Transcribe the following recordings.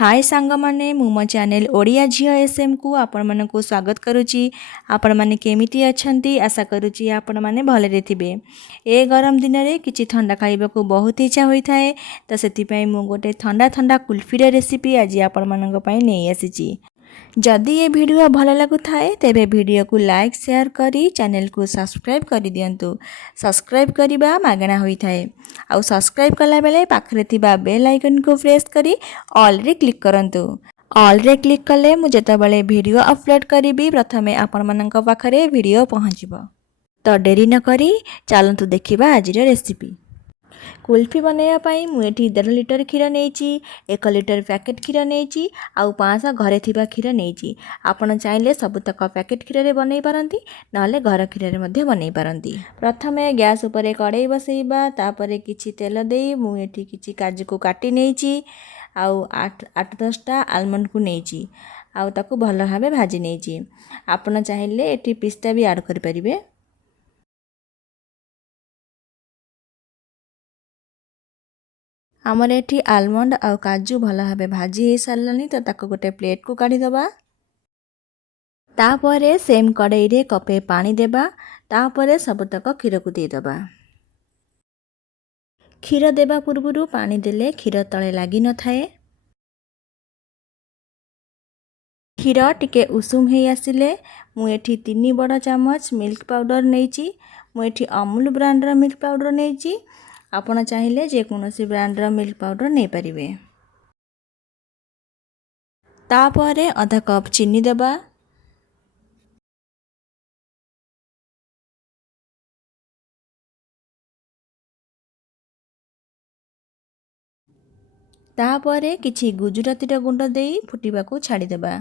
हाय सांग माने मो चैनल ओडिया झियो एसएम को आपण मन को स्वागत करुच्ची। आपण माने केमिति अछंती आशा करुच्ची आपण माने भलरे थिबे। ए गरम दिन रे किछि ठंडा खाइबा को बहुत इच्छा होई थाए, तो सेति पई मु गोटे ठंडा ठंडा कुल्फी रे रेसिपी आज आपण मन को पई नै आसीची। जदि ये वीडियो भल लगु थाए तेबे वीडियो को लाइक शेयर करी चैनल को सब्सक्राइब करि दियंतु। सब्सक्राइब करिबा मागणा होई थाए। आउ सब्सक्राइब कला बेले पाखरे थिबा बेल आइकन को प्रेस करी ऑल रे क्लिक करंतु। ऑल रे क्लिक कले मु जेतेबेले वीडियो अपलोड करिबी प्रथमे आपण मानक पाखरे वीडियो पहुंचीबो। तो डेरी न करी चलंतु देखिबा आज रे रेसिपी। कुल्फी बनवाई मुझे 1.5 लिटर क्षीर नहीं, 1 लिटर पैकेट क्षीर नहीं आउ 500 घरे थिबा क्षीर नहीं। आपण चाहिए सबुतक पैकेट क्षीर रे बनई पारंती नले घर क्षीर रे बनई पारंती। प्रथमे गैस उपरे कड़ाई बसैबा, तापरे किछि तेल देई मु एठी किछि काजू को काटी नेइची आउ 8-10टा आलमंड को नेइची आउ ताकू भल भाबे भाजी नेइची। आपण चाहिए एठी पिस्ता भी ऐड करि परिबे। आमर एठी आलमंड आउ काजू भल भाबे भाजी हो सारानी, तो ताको गोटे प्लेट को काढ़ी दबा। तापरे सेम कड़ाई रे कपे पानी देबा, तापरे सबतक क्षीर को दे दबा। क्षीर देबा पूर्वरु पानी देले क्षीर तले लागी न थाए। क्षीर टिके उषुम हे आसिले मु एठी 3 बड़ चामच मिल्क पाउडर नेइची। मु एठी अमूल ब्रांड रा मिल्क पाउडर नेइची। आपण चाहिए जेकोसी ब्रांड रा मिल्क पाउडर नहीं पारिबे। तापरे आधा कप चीनी देबा। तापरे किछि गुजराती गुंड देई फुटिबा को छाड़ी देबा।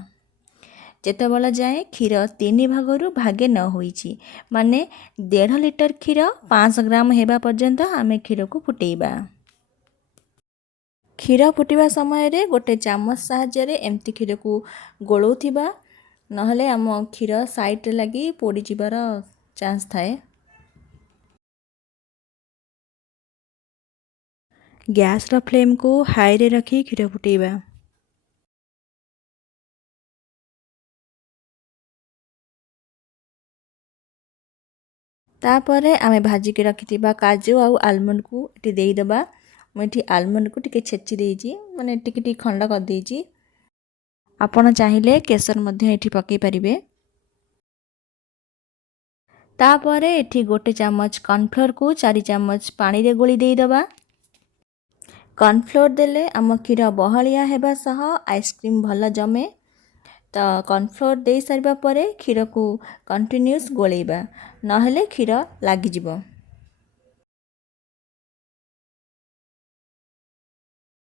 जेतेबेला जाए क्षीर 3 भागरु भागे न होईची, माने 1.5 लिटर क्षीर 500 ग्राम हेबा पर्यंत आमे क्षीर को फुटेइबा। क्षीर फुटिबा समय रे गोटे चामच साहाय्य रे एमती क्षीर को गोलौथिबा, नहले आम क्षीर साइड रे लगी पोड़ी जिबार चांस थाए। गैस रो फ्लेम को हाई रे रखी क्षीर फुटेइबा। तापरे आमे भाजी के रखिथिबा काजू आउ आलमंड को एटी देई दबा। मुझे आलमंड को टिके छेची देइची, माने टिके खंड कर देइची। आपण चाहिए केसर मध्य एठी पकई परिबे। तापरे एठी गोटे चामच कॉर्नफ्लोर को 4 चामच पानी रे गोली देई दबा। कॉर्नफ्लोर देले आम क्षीर बहलिया हेबा सह आइसक्रीम भल जमे। तो कॉर्नफ्लोर दे सारिबा परे क्षीर को कंटिन्यूस गोलेइबा, नहले क्षीर लागी जिवो।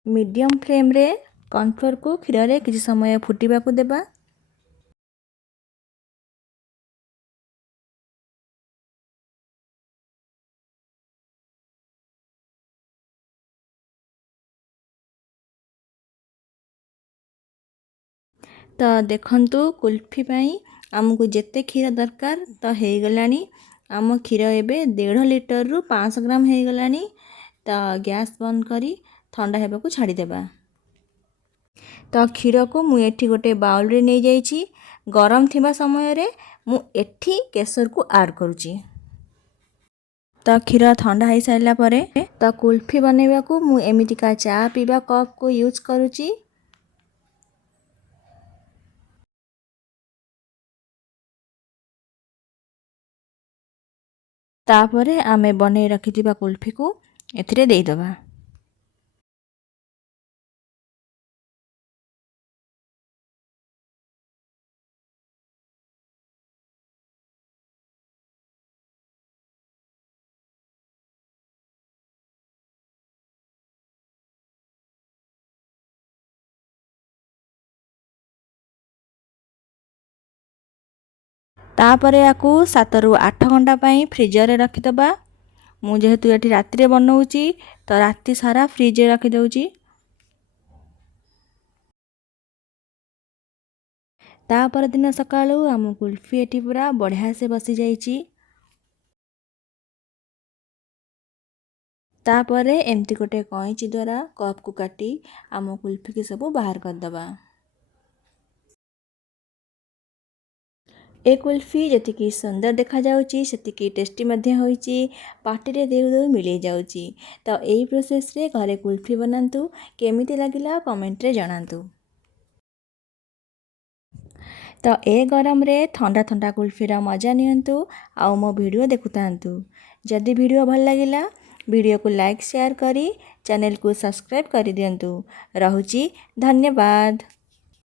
मीडियम फ्लेम रे कॉर्नफ्लोर को क्षीर रे किछि समय फुटिबा को देबा। तो देखंतु कुल्फी पाई आमको जेते क्षीर दरकार तो हे गलानी। आम क्षीर एबे 1.5 लिटर रु 500 ग्राम हे गलानी। तो गैस बंद करी ठंडा हेबा को छाड़ी देबा। तो क्षीर को मु एठी गोटे बाउल रे नै जाइची। गरम थिबा समय रे मु एठी केसर को ऐड करूची। तो क्षीर ठंडा हो सारा परे तो कुल्फी बनैबा को मु एमितिका चा पीबा कप को यूज करूची। तापरे आमे बनै रखिथिबा कुल्फी को एथिरे देई दबा। तापरे याकू 7 रु 8 घंटा पाई फ्रीजर रे रखि दबा। मु जेहेतु एठी राति रे बनौची तो राति सारा फ्रिज रे रखि दउची। तापर दिन सकाळू आम कुल्फी एठी पूरा बढ़िया से बसी जाइची। तापरे एमती गोटे कईची द्वारा कप को काटी आम कुल्फी की सब बाहर करदबा। ए कुल्फी जतिकी सुंदर देखा जाउची सेतिकी टेस्टी मध्य होइची, पार्टी देउ देउ मिली जाउची। तो यही प्रोसेस रे घरे कुल्फी बनातु, केमिति लागिला कमेंट रे जणातु। तो ए गरम रे ठंडा ठंडा कुल्फीर मजा नियंतु आउ मो वीडियो देखुतांतु। जदि वीडियो भल लागिला वीडियो को लाइक शेयर करी चैनल को सब्सक्राइब करी दियंतु। रहुची धन्यवाद।